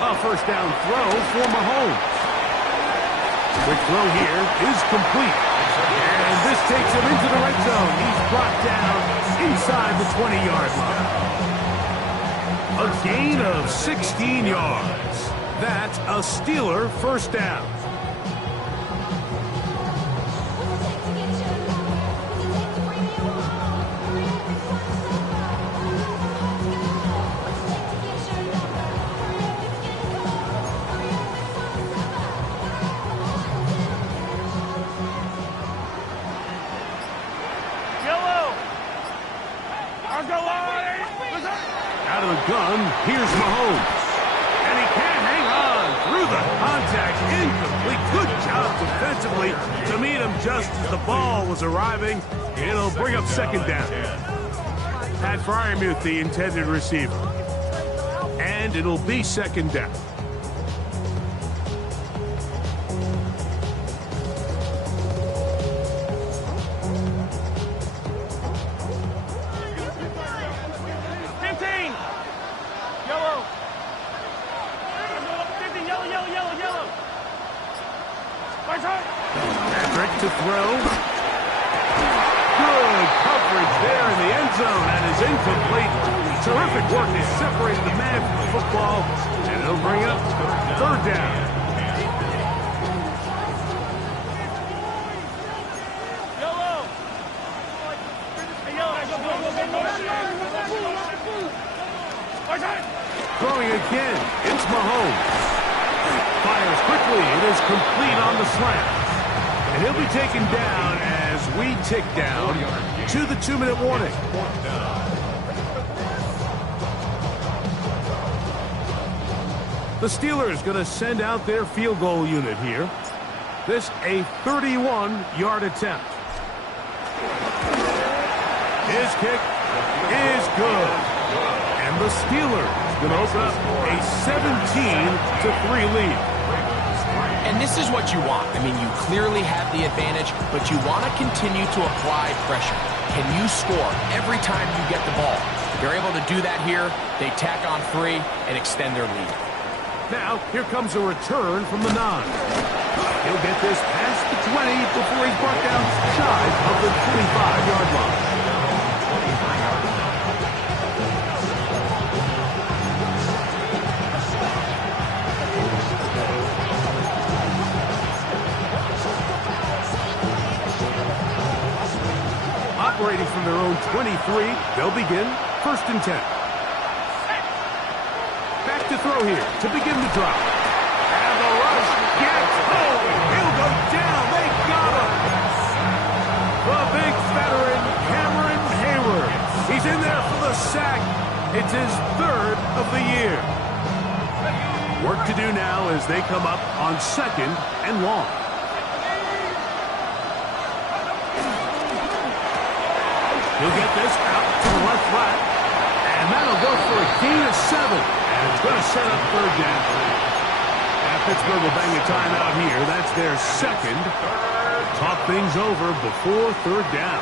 A first down throw for Mahomes. Quick throw here is complete. And this takes him into the red zone. He's brought down inside the 20-yard line. A gain of 16 yards. That's a Steeler first down. Out of the gun, here's Mahomes. And he can't hang on through the contact. Incomplete. Good job defensively to meet him just as the ball was arriving. It'll bring up second down. Pat Freiermuth, the intended receiver. And it'll be second down. Patrick to throw. Good coverage there in the end zone, and is incomplete. Terrific work. They separated the man from the football, and it'll bring up third down. Throwing again. It's Mahomes. Fires quickly. It is complete on the slant. And he'll be taken down as we tick down to the 2-minute warning. The Steelers going to send out their field goal unit here. This a 31-yard attempt. His kick is good. And the Steelers going to open up a 17-3 lead. And this is what you want. I mean, you clearly have the advantage, but you want to continue to apply pressure. Can you score every time you get the ball? They're able to do that here. They tack on 3 and extend their lead. Now, here comes a return from the 9. He'll get this past the 20 before he's brought down shy of the 25-yard line. Operating from their own 23, they'll begin first and 10. Back to throw here to begin the drop. And the rush gets home. He'll go down. They got him. The big veteran, Cameron Hayward. He's in there for the sack. It's his 3rd of the year. Work to do now as they come up on 2nd and long. He'll get this out to the left flat. And that'll go for a gain of 7. And it's going to set up third down. And Pittsburgh will bang a timeout here. That's their 2nd. Talk things over before third down.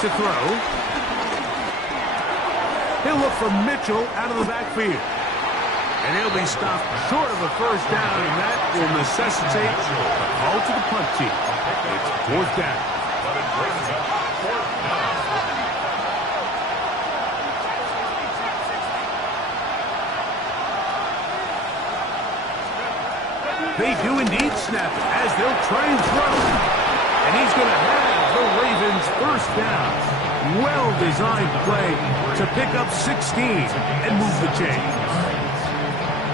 To throw. He'll look for Mitchell out of the backfield. And he'll be stopped short of a first down, and that will necessitate a call to the punt team. It's 4th down. They do indeed snap it as they'll try and throw. And he's going to have the Ravens first down. Well-designed play to pick up 16 and move the chains.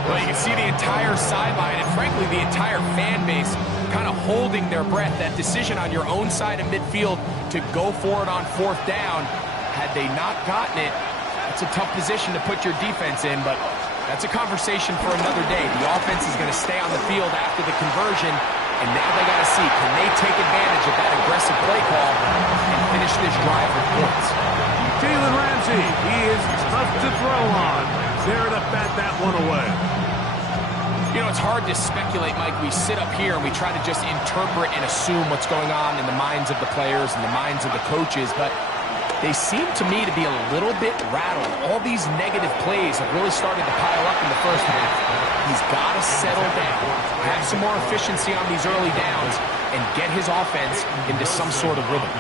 Well, you can see the entire sideline and, frankly, the entire fan base kind of holding their breath. That decision on your own side of midfield to go for it on 4th down, had they not gotten it, it's a tough position to put your defense in, but that's a conversation for another day. The offense is going to stay on the field after the conversion. And now they got to see, can they take advantage of that aggressive play call and finish this drive with points? Jalen Ramsey, he is tough to throw on. there to bat that one away. You know, it's hard to speculate, Mike. We sit up here and we try to just interpret and assume what's going on in the minds of the players and the minds of the coaches, but they seem to me to be a little bit rattled. All these negative plays have really started to pile up in the first half. He's got to settle down, have some more efficiency on these early downs, and get his offense into some sort of rhythm.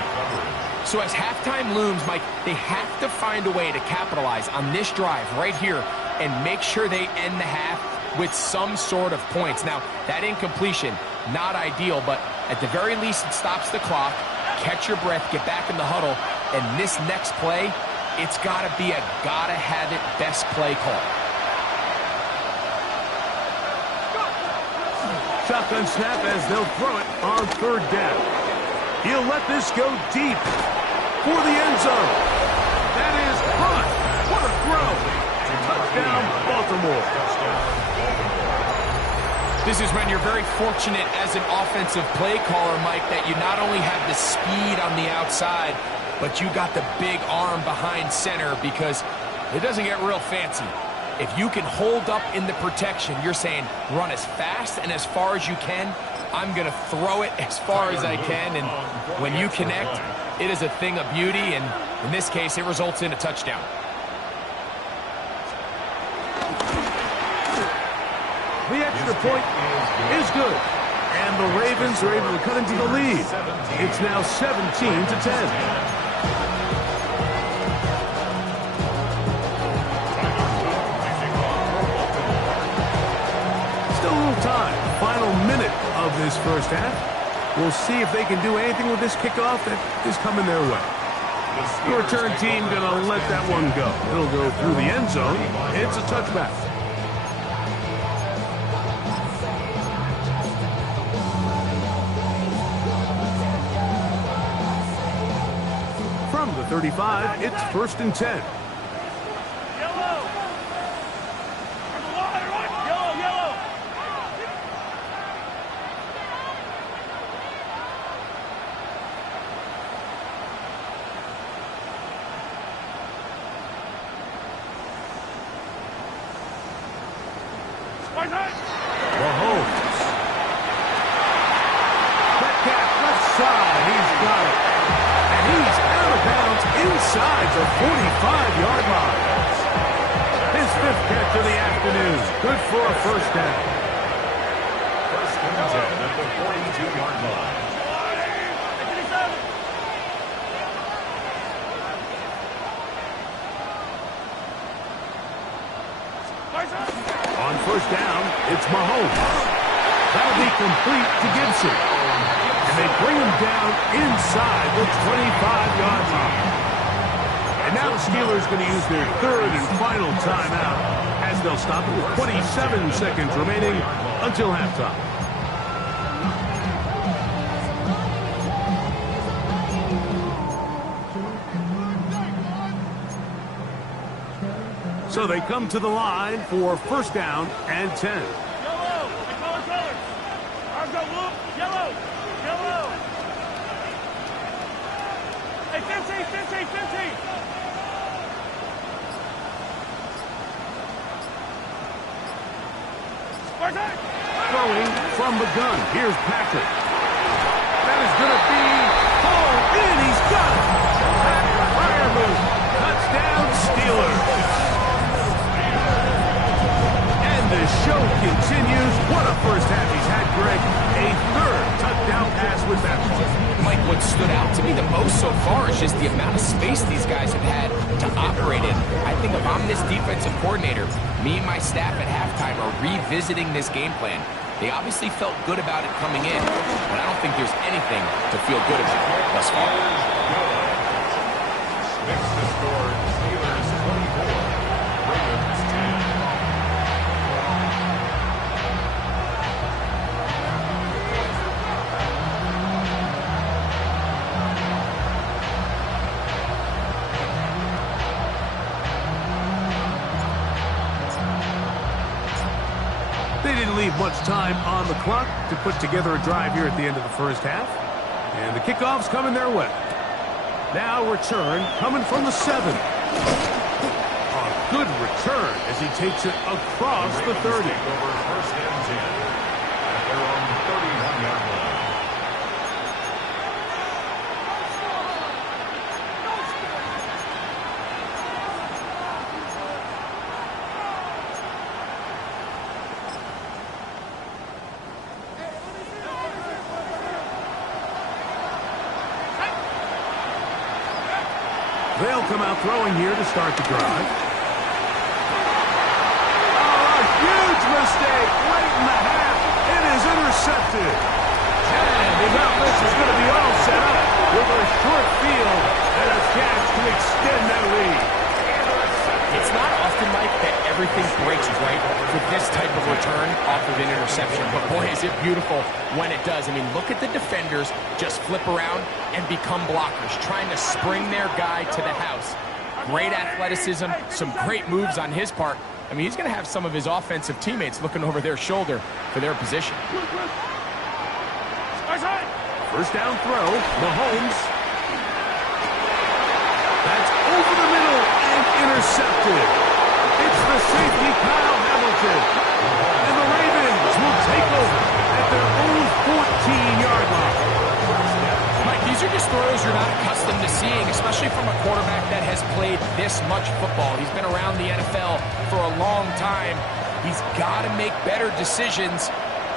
So as halftime looms, Mike, they have to find a way to capitalize on this drive right here and make sure they end the half with some sort of points. Now, that incompletion, not ideal, but at the very least it stops the clock. Catch your breath, get back in the huddle, and this next play, it's got to be a gotta-have-it best play call. Shotgun snap as they'll throw it on third down. He'll let this go deep for the end zone. That is hot. What a throw. Touchdown, Baltimore. This is when you're very fortunate as an offensive play caller, Mike, that you not only have the speed on the outside, but you got the big arm behind center, because it doesn't get real fancy. If you can hold up in the protection, you're saying run as fast and as far as you can. I'm going to throw it as far as I can, and when you connect, it is a thing of beauty, and in this case, it results in a touchdown. The extra point is good, and the Ravens are able to cut into the lead. It's now 17-10. Still a little time. Final minute of this first half. We'll see if they can do anything with this kickoff that is coming their way. The return team going to let that one go. It'll go through the end zone. It's a touchback. From the 35, it's 1st and 10. Mahomes. Metcalf left side. He's got it. And he's out of bounds inside the 45-yard line. His 5th catch of the afternoon. Good for a first down. 1st and 10 at the 42-yard line. On first down, it's Mahomes. That'll be complete to Gibson. And they bring him down inside the 25-yard line. And now the Steelers going to use their 3rd and final timeout as they'll stop it with 27 seconds remaining until halftime. So they come to the line for 1st down and 10. Yellow! They call our colors! Arms go whoop! Yellow! Yellow! Hey, 15! Spartan! Throwing from the gun. Here's Patrick. That is going to be hauled in. He's got it. Pat Freiermuth. Touchdown, Steelers. The show continues. What a first half he's had, Greg. A 3rd touchdown pass with that one. Mike, what stood out to me the most so far is just the amount of space these guys have had to operate in. I think if I'm this defensive coordinator, me and my staff at halftime are revisiting this game plan. They obviously felt good about it coming in, but I don't think there's anything to feel good about thus far. Next to score, Steelers 24, Ravens 10. They didn't leave much time on the clock to put together a drive here at the end of the first half. And the kickoff's coming their way. Now return coming from the 7. On good return as he takes it across the 30. Take over first and 10 at their own 31-yard line. They'll come out throwing here to start the drive. Oh, a huge mistake late in the half. It is intercepted. And the offense is going to be all set up with a short field and a chance to extend that lead. It's not often, Mike, that everything breaks right with this type of return off of an interception. But boy, is it beautiful when it does. I mean, look at the defenders just flip around and become blockers, trying to spring their guy to the house. Great athleticism, some great moves on his part. I mean, he's going to have some of his offensive teammates looking over their shoulder for their position. First down throw, Mahomes. That's over the middle and intercepted. It's the safety, Kyle Hamilton. And the Ravens will take over at their own 14-yard line. Mike, these are just throws you're not accustomed to seeing, especially from a quarterback that has played this much football. He's been around the NFL for a long time. He's got to make better decisions.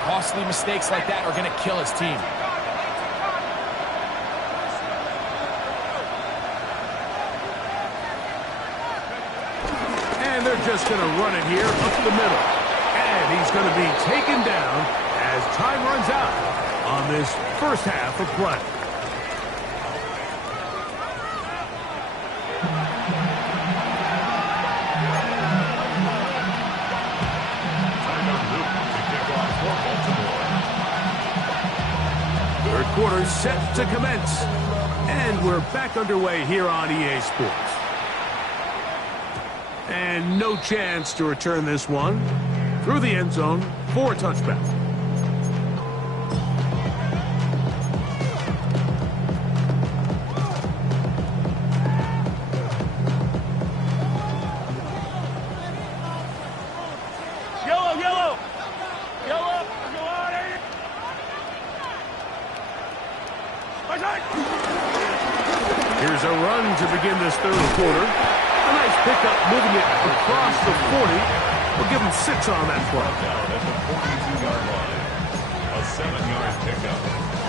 Costly mistakes like that are going to kill his team. And they're just going to run it here up the middle. And he's going to be taken down as time runs out on this first half of play. Third quarter set to commence. And we're back underway here on EA Sports. And no chance to return this one through the end zone for a touchback. Here's a run to begin this third quarter. A nice pickup moving it across the 40. We'll give him 6 on that play. Down at the 42-yard line. A 7-yard pickup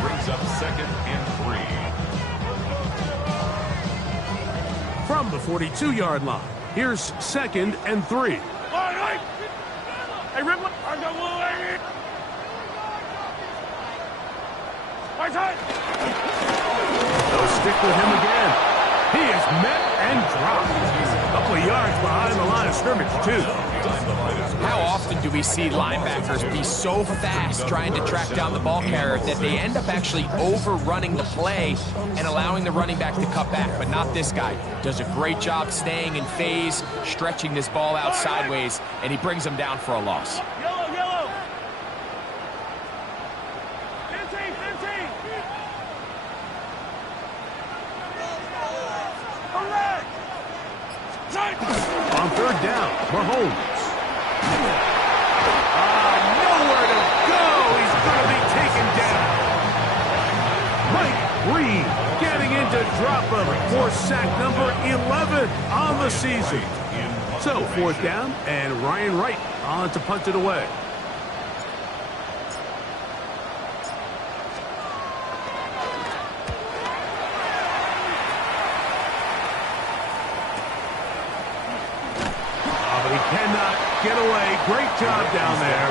brings up second and 3. From the 42-yard line, here's second and 3. Hey, Ripley. They'll stick with him again. He is met and dropped. A couple of yards behind the line of scrimmage, too. How often do we see linebackers be so fast trying to track down the ball carrier that they end up actually overrunning the play and allowing the running back to cut back? But not this guy. Does a great job staying in phase, stretching this ball out sideways, and he brings him down for a loss. Yellow. 15. On third down, Mahomes. Nowhere to go. He's going to be taken down. Mike Reed getting into drop him for sack number 11 on the season. So fourth down, and Ryan Wright on to punt it away. He cannot get away. Great job down there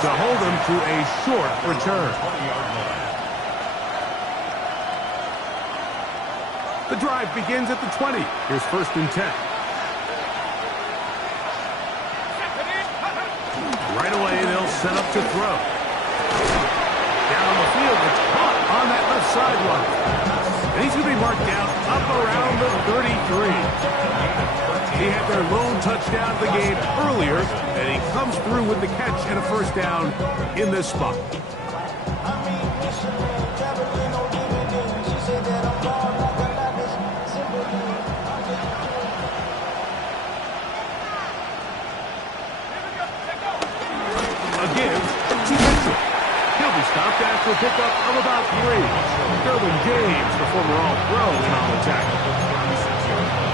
to hold him to a short return. 20-yard line. The drive begins at the 20. Here's first and 10. Right away, they'll set up to throw. Down the field, it's caught on that left sideline. And he's going to be marked down up around the 33. He had their lone touchdown of the game earlier, and he comes through with the catch and a first down in this spot. Derwin James, the former All-Pro, in on the tackle.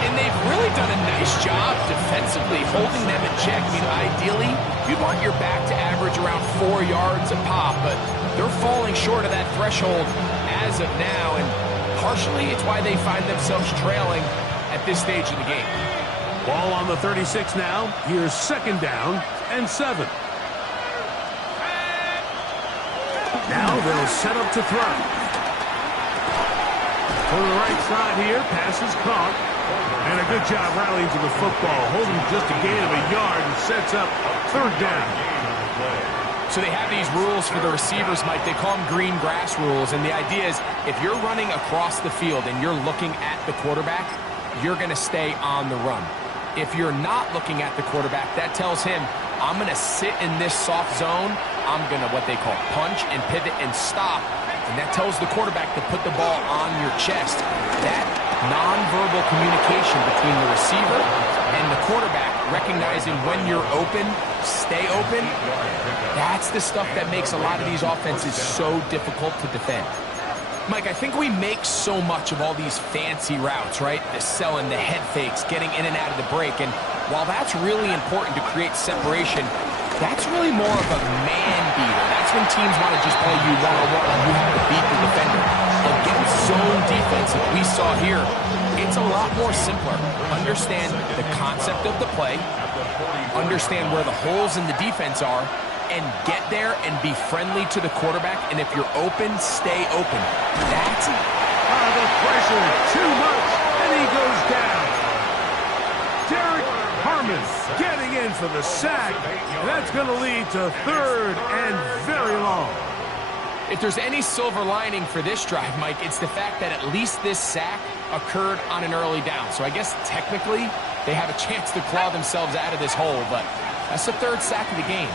And they've really done a nice job defensively holding them in check. I mean, ideally, you'd want your back to average around 4 yards a pop, but they're falling short of that threshold as of now, and partially it's why they find themselves trailing at this stage of the game. Ball on the 36 now. Here's 2nd down and 7. Now they'll set up to throw. To the right side here, pass is caught. And a good job rallying to the football, holding just a gain of a yard and sets up 3rd down. So they have these rules for the receivers, Mike. They call them green grass rules, and the idea is if you're running across the field and you're looking at the quarterback, you're going to stay on the run. If you're not looking at the quarterback, that tells him, I'm going to sit in this soft zone. I'm going to what they call punch and pivot and stop. And that tells the quarterback to put the ball on your chest. That nonverbal communication between the receiver and the quarterback, recognizing when you're open, stay open, that's the stuff that makes a lot of these offenses so difficult to defend. Mike, I think we make so much of all these fancy routes, right? The selling, the head fakes, getting in and out of the break. And while that's really important to create separation, that's really more of a man beater. That's when teams want to just play you one-on-one and you have to beat the defender. Against zone defense that we saw here, it's a lot more simpler. Understand the concept of the play, understand where the holes in the defense are, and get there and be friendly to the quarterback. And if you're open, stay open. That's it. The pressure, too much, and he goes down. Derek Harmon getting in for the sack. That's going to lead to 3rd and very long. If there's any silver lining for this drive, Mike, it's the fact that at least this sack occurred on an early down. So I guess technically they have a chance to claw themselves out of this hole, but that's the 3rd sack of the game.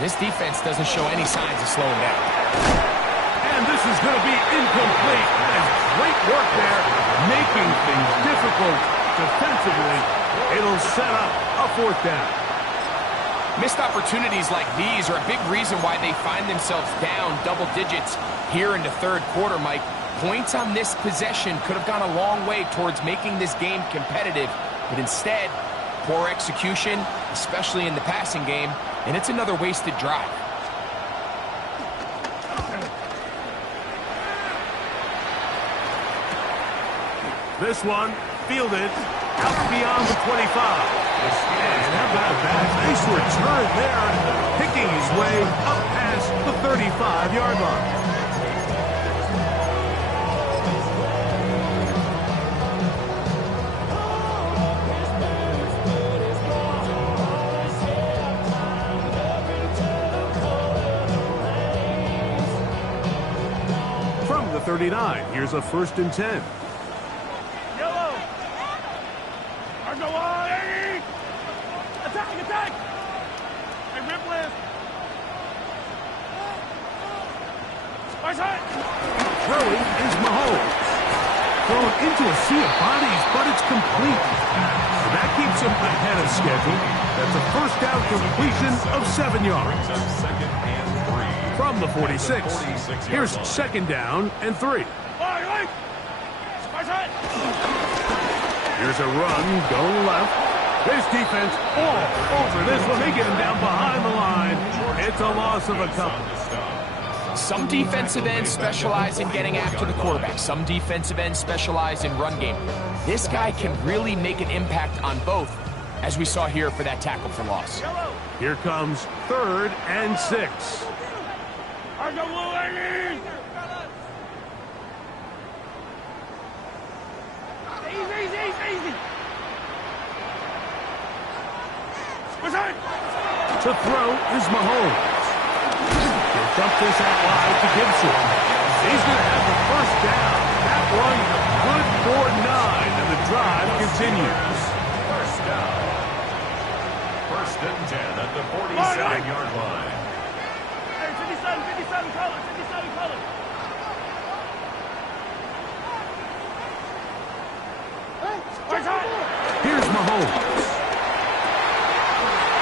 This defense doesn't show any signs of slowing down. And this is going to be incomplete. And great work there, making things difficult defensively. It'll set up a 4th down. Missed opportunities like these are a big reason why they find themselves down double digits here in the 3rd quarter, Mike. Points on this possession could have gone a long way towards making this game competitive, but instead, poor execution, especially in the passing game, and it's another wasted drive. This one fielded out beyond the 25. And how about that? Nice return there, picking his way up past the 35-yard line. From the 39, here's a 1st and 10. Yellow. Argo on. Attack, attack. Hey, rip left. Spice hot. Throwing is Mahomes. Thrown into a sea of bodies, but it's complete. And that keeps him ahead of schedule. That's a 1st down completion of 7 yards. Brings up 2nd and 3. From the 46, here's 2nd down and 3. Spice hot. Here's a run going left. This defense all over this one. They get him down behind the line. It's a loss of a couple. Some defensive ends specialize in getting after the quarterback. Some defensive ends specialize in run game. This guy can really make an impact on both, as we saw here for that tackle for loss. Here comes 3rd and 6. Argo Lane. Easy. To throw is Mahomes. He'll dump this out wide to Gibson. He's going to have the 1st down. That one good for 9, and the drive continues. 1st down. 1st and 10 at the 47-yard line. Hey, 57 color. Here's Mahomes.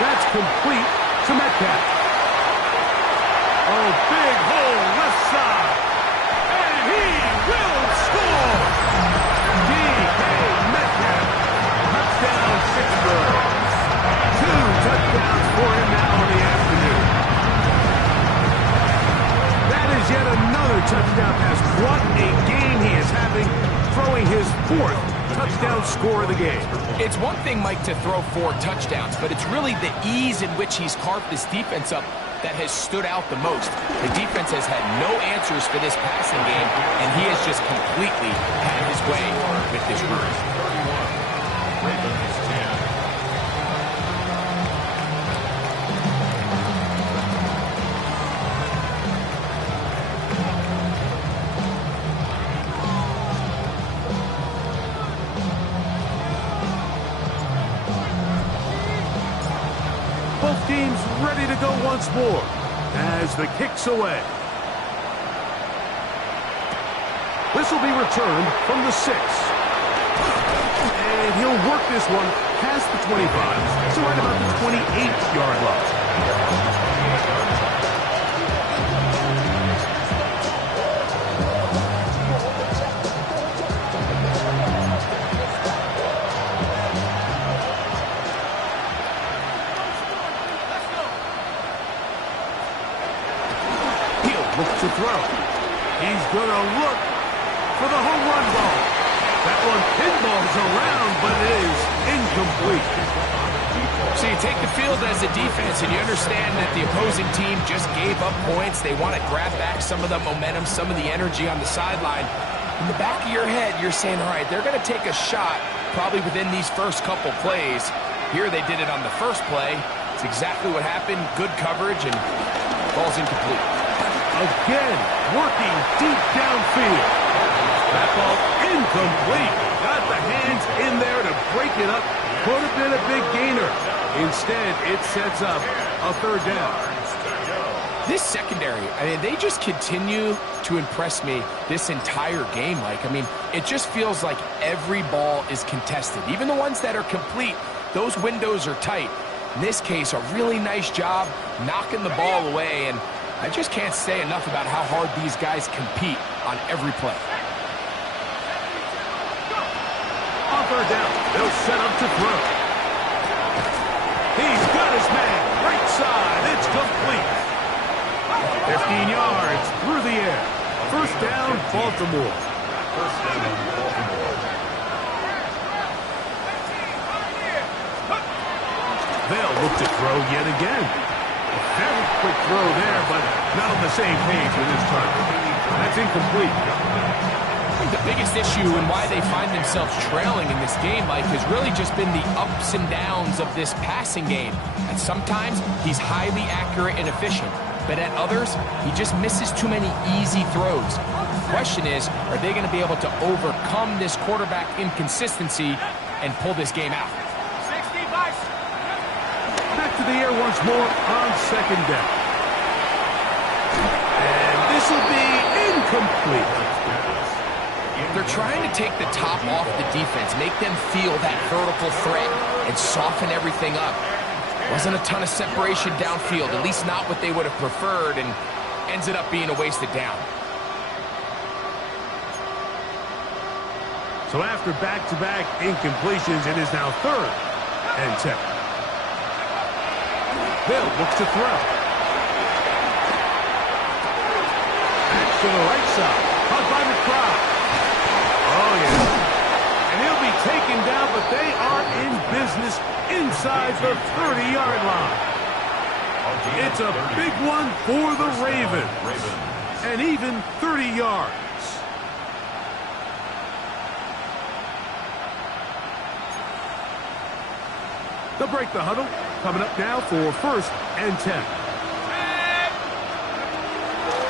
That's complete to Metcalf. Oh, big hole left side. And he will 4th touchdown score of the game. It's one thing, Mike, to throw 4 touchdowns, but it's really the ease in which he's carved this defense up that has stood out the most. The defense has had no answers for this passing game, and he has just completely had his way with this group. Ravens 10. Both teams ready to go once more as the kick's away. This will be returned from the 6. And he'll work this one past the 25, so right about the 28-yard line. Looks to throw. He's going to look for the home run ball. That one pinballs around, but it is incomplete. So you take the field as a defense, and you understand that the opposing team just gave up points. They want to grab back some of the momentum, some of the energy on the sideline. In the back of your head, you're saying, all right, they're going to take a shot probably within these first couple plays. Here they did it on the first play. It's exactly what happened. Good coverage, and ball's incomplete. Again, working deep downfield. That ball incomplete. Got the hands in there to break it up. Could have been a big gainer. Instead, it sets up a 3rd down. This secondary, I mean, they just continue to impress me this entire game, Mike. I mean, it just feels like every ball is contested. Even the ones that are complete, those windows are tight. In this case, a really nice job knocking the ball away, and I just can't say enough about how hard these guys compete on every play. On 3rd down, they'll set up to throw. He's got his man. Right side. It's complete. 15 yards through the air. 1st down, Baltimore. They'll look to throw yet again. Very quick throw there, but not on the same page with his target. That's incomplete. I think the biggest issue and why they find themselves trailing in this game, Mike, has really just been the ups and downs of this passing game. And sometimes he's highly accurate and efficient, but at others, he just misses too many easy throws. The question is, are they going to be able to overcome this quarterback inconsistency and pull this game out? Back to the air once more on 2nd down. And this will be incomplete. They're trying to take the top off the defense, make them feel that vertical threat, and soften everything up. Wasn't a ton of separation downfield, at least not what they would have preferred, and ends it up being a wasted down. So after back-to-back incompletions, it is now 3rd and 10. Bill looks to throw. Back to the right side. Caught by the crowd. Oh, yeah. And he'll be taken down, but they are in business inside the 30-yard line. It's a big one for the Ravens. And even 30 yards. They'll break the huddle. Coming up now for 1st and 10.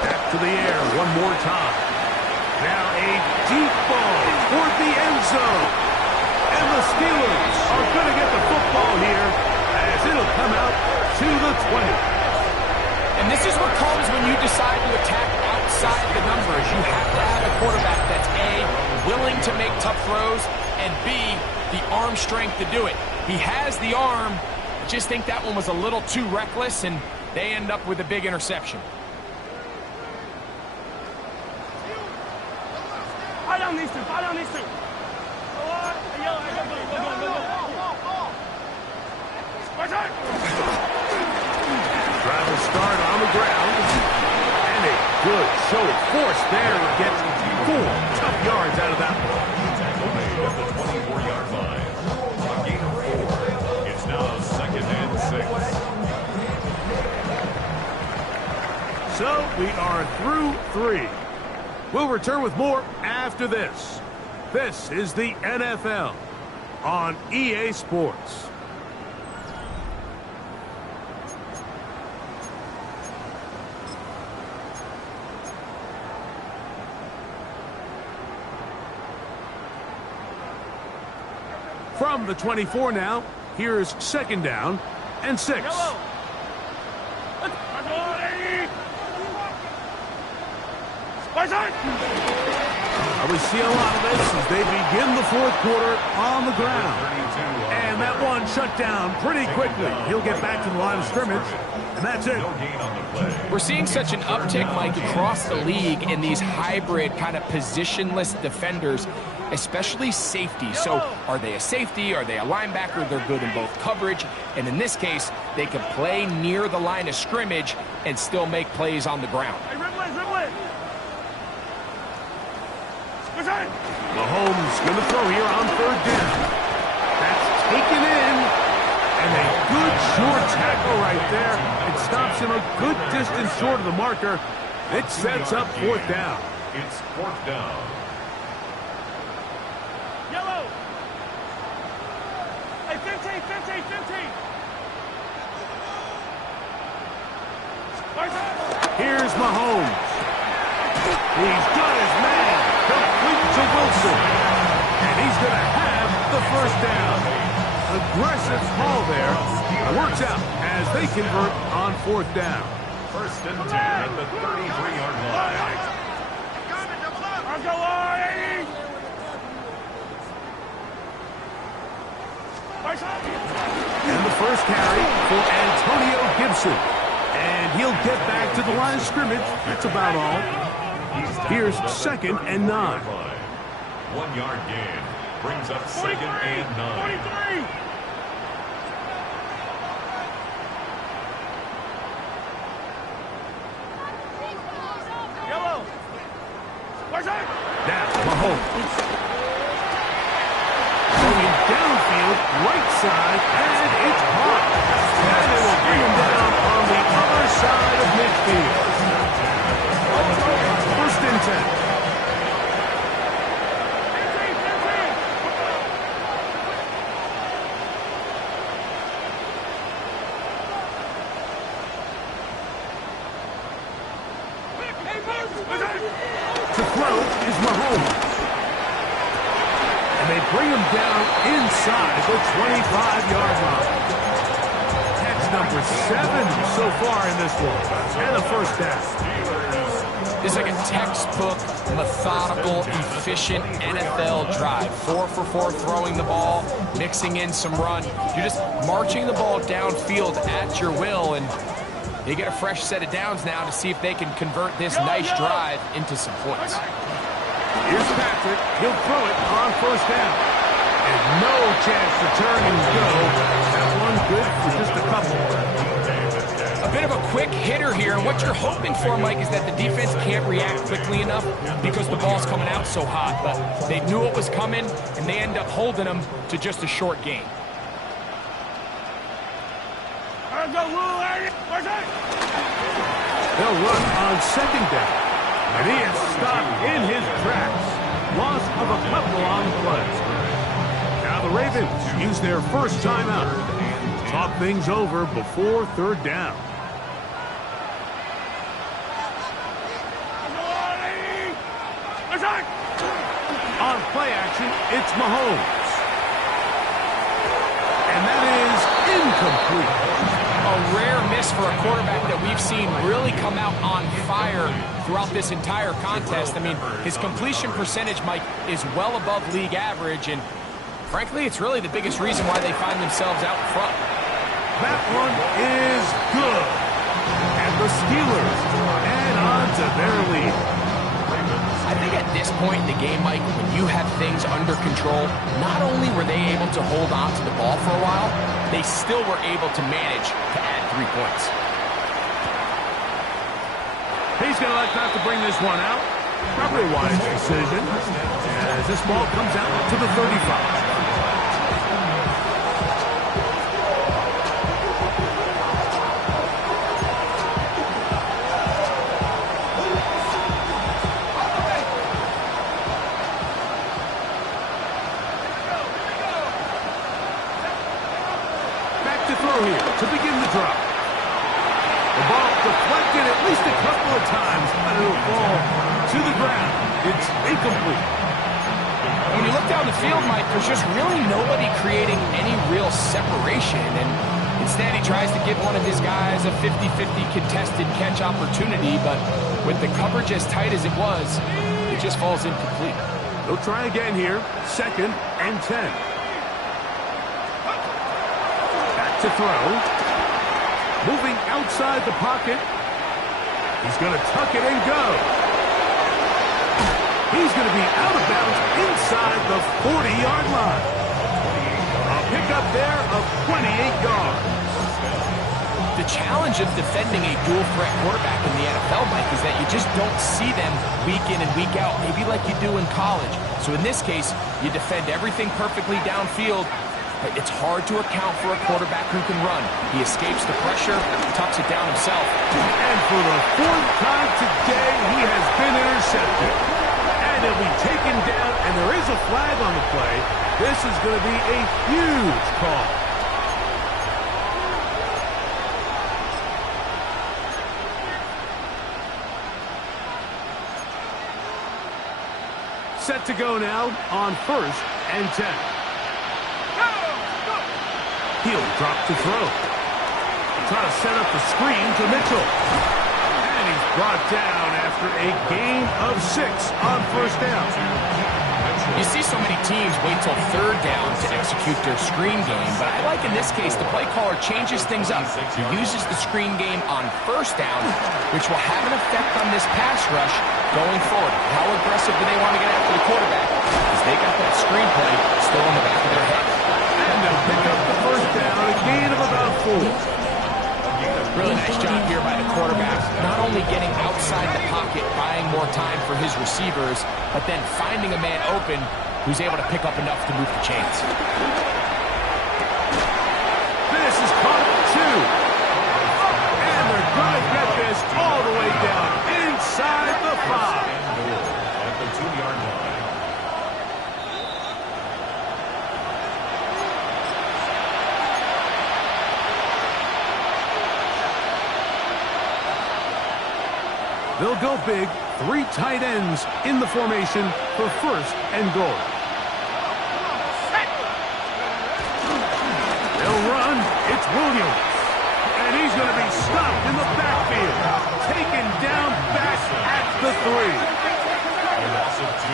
Back to the air one more time. Now a deep ball toward the end zone. And the Steelers are going to get the football here as it'll come out to the 20. And this is what comes when you decide to attack outside the numbers. You have to have a quarterback that's A, willing to make tough throws, and B, the arm strength to do it. He has the arm. I just think that one was a little too reckless, and they end up with a big interception. Fire down these two. Fire down these two. Go on. Yellow. Go. Drive will start on the ground. And a good show of force there to get 4 tough yards out of that one. 3. We'll return with more after this. This is the NFL on EA Sports. From the 24 now, here's 2nd down and 6. Yellow. We see a lot of this as they begin the 4th quarter on the ground. And that one shut down pretty quickly. He'll get back to the line of scrimmage, and that's it. We're seeing such an uptick, Mike, across the league in these hybrid kind of positionless defenders, especially safety. So are they a safety? Are they a linebacker? They're good in both coverage. And in this case, they can play near the line of scrimmage and still make plays on the ground. Mahomes going to throw here on 3rd down. That's taken in. And a good short tackle right there. It stops him a good distance short of the marker. It sets up 4th down. It's 4th down. Yellow. Hey, 15. Here's Mahomes. He's got his man. Complete to Wilson. And he's going to have the 1st down. Aggressive haul there. It works out as they convert on 4th down. 1st and 10 at the 33-yard line. And the first carry for Antonio Gibson. And he'll get back to the line of scrimmage. That's about all. Here's 2nd and 9. 1-yard gain. Brings up 2nd and 9. 43. Yellow. Now, Mahomes. Going downfield, right side, and it's caught. And it will bring him down on the other side of midfield. 1st and 10. To throw is Mahomes. And they bring him down inside the 25-yard line. Catch number 7 so far in this one. And a 1st down. It's like a textbook, methodical, efficient NFL drive. 4 for 4 throwing the ball, mixing in some run. You're just marching the ball downfield at your will, and you get a fresh set of downs now to see if they can convert this nice drive into some points. Here's Patrick. He'll throw it on 1st down. And no chance to turn and go. That one good for just a couple. A bit of a quick hitter here. What you're hoping for, Mike, is that the defense can't react quickly enough because the ball's coming out so hot. But they knew it was coming, and they end up holding them to just a short gain. They'll run on 2nd down. And he is stopped in his tracks. Loss of a couple on the play. Now the Ravens use their first timeout. Talk things over before 3rd down. On play action, it's Mahomes. And that is incomplete. A rare miss for a quarterback that we've seen really come out on fire throughout this entire contest. I mean, his completion percentage, Mike, is well above league average, and frankly, it's really the biggest reason why they find themselves out in front. That one is good. And the Steelers add on to their lead. I think at this point in the game, Mike, when you have things under control, not only were they able to hold on to the ball for a while, they still were able to manage to add 3 points. He's going to elect not to bring this one out. Probably a wise decision as this ball comes out to the 35. throw here to begin the drop. The ball deflected at least a couple of times, but it'll fall to the ground. It's incomplete. When you look down the field, Mike, there's just really nobody creating any real separation, and instead he tries to give one of his guys a 50-50 contested catch opportunity, but with the coverage as tight as it was, it just falls incomplete. They'll try again here, 2nd and 10. Back to throw. Moving outside the pocket. He's going to tuck it and go. He's going to be out of bounds inside the 40-yard line. A pickup there of 28 yards. The challenge of defending a dual-threat quarterback in the NFL, Mike, is that you just don't see them week in and week out, maybe like you do in college. So in this case, you defend everything perfectly downfield, but it's hard to account for a quarterback who can run. He escapes the pressure, tucks it down himself. And for the 4th time today, he has been intercepted. And he'll be taken down, and there is a flag on the play. This is going to be a huge call. Set to go now on 1st and 10. He'll drop to throw. Try to set up the screen to Mitchell. And he's brought down after a gain of 6 on 1st down. You see so many teams wait till 3rd down to execute their screen game, but I like in this case the play caller changes things up. He uses the screen game on 1st down, which will have an effect on this pass rush going forward. How aggressive do they want to get after the quarterback? Because they got that screen play still in the back of their head. And they'll pick up the 1st down, a gain of about 4. Really nice job here by the quarterback, not only getting outside the pocket, buying more time for his receivers, but then finding a man open who's able to pick up enough to move the chains. This is caught 2. And they're going to get this all the way down inside the 5. At the 2-yard line. They'll go big, 3 tight ends in the formation for 1st and goal. They'll run, it's Williams. And he's going to be stopped in the backfield. Taken down back at the 3. A loss of 2.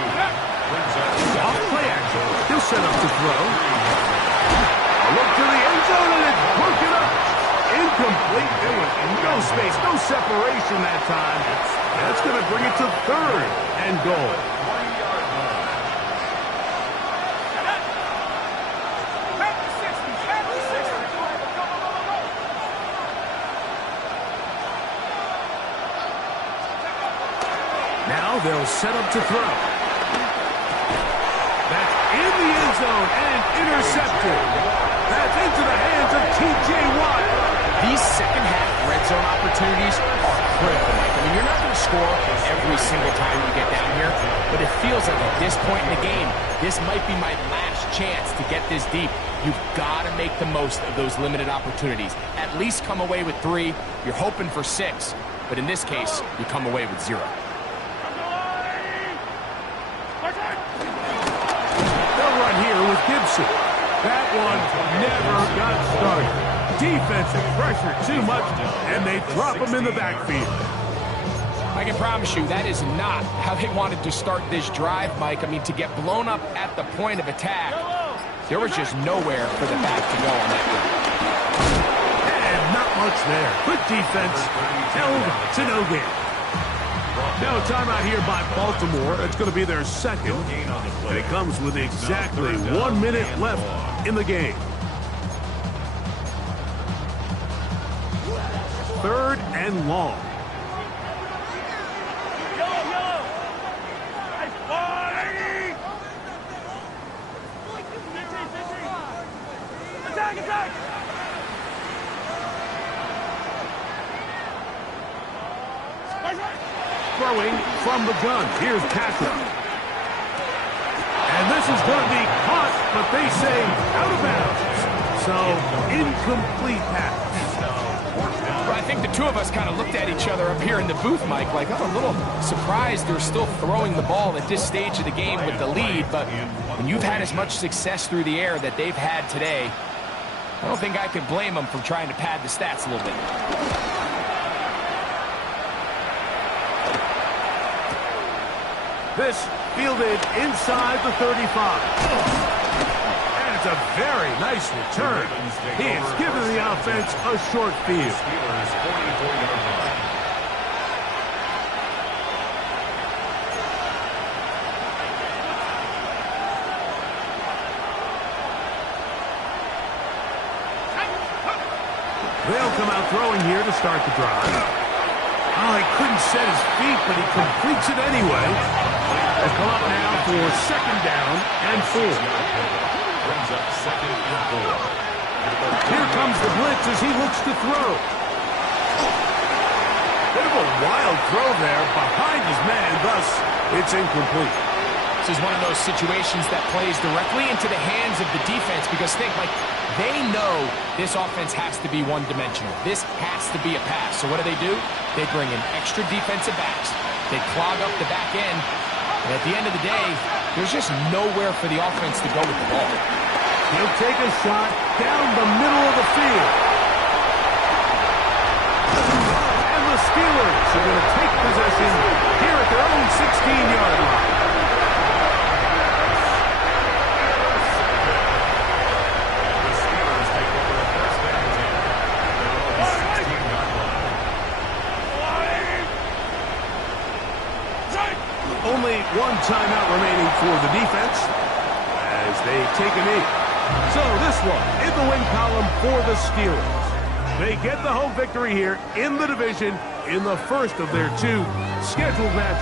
Brings up Off play action. He'll set up to throw. A look to the end zone, and it's broken up. Incomplete. There was no space, no separation that time. That's going to bring it to 3rd and goal. Now they'll set up to throw. That's in the end zone and intercepted. That's into the hands of T.J. Watt. These second-half red zone opportunities are critical, Mike. I mean, you're not going to score every single time you get down here, but it feels like at this point in the game, this might be my last chance to get this deep. You've got to make the most of those limited opportunities. At least come away with 3. You're hoping for 6, but in this case, you come away with 0. They'll run here with Gibson. That one never got started. Defensive pressure too much, and they drop him in the backfield. I can promise you that is not how they wanted to start this drive, Mike. I mean, to get blown up at the point of attack, there was just nowhere for the back to go on that one. And not much there. Good defense, held to no gain. Now a timeout here by Baltimore. It's going to be their 2nd, and it comes with exactly 1 minute left in the game. 3rd and long. Attack! Throwing from the gun. Here's Patrick. And this is going to be caught, but they say out of bounds. So, incomplete pass. Well, I think the two of us kind of looked at each other up here in the booth, Mike, like, I'm a little surprised they're still throwing the ball at this stage of the game with the lead, but when you've had as much success through the air that they've had today, I don't think I could blame them for trying to pad the stats a little bit. This fielded inside the 35. And it's a very nice return. He has given the offense a short field. Steelers 44-yard line. They'll come out throwing here to start the drive. Oh, he couldn't set his feet, but he completes it anyway. They'll come up now for second down and 4. Brings up second and 4. Here comes the blitz as he looks to throw. Bit of a wild throw there behind his man, thus it's incomplete. This is one of those situations that plays directly into the hands of the defense because they know this offense has to be one-dimensional. This has to be a pass. So what do? They bring in extra defensive backs. They clog up the back end. And at the end of the day, there's just nowhere for the offense to go with the ball. He'll take a shot down the middle of the field. And the Steelers are going to take possession here at their own 16-yard line. The Steelers take over a first down and 10. Their own 16-yard line. Only one timeout remaining for the defense as they take a knee. So this one in the win column for the Steelers. They get the home victory here in the division in the first of their 2 scheduled matches.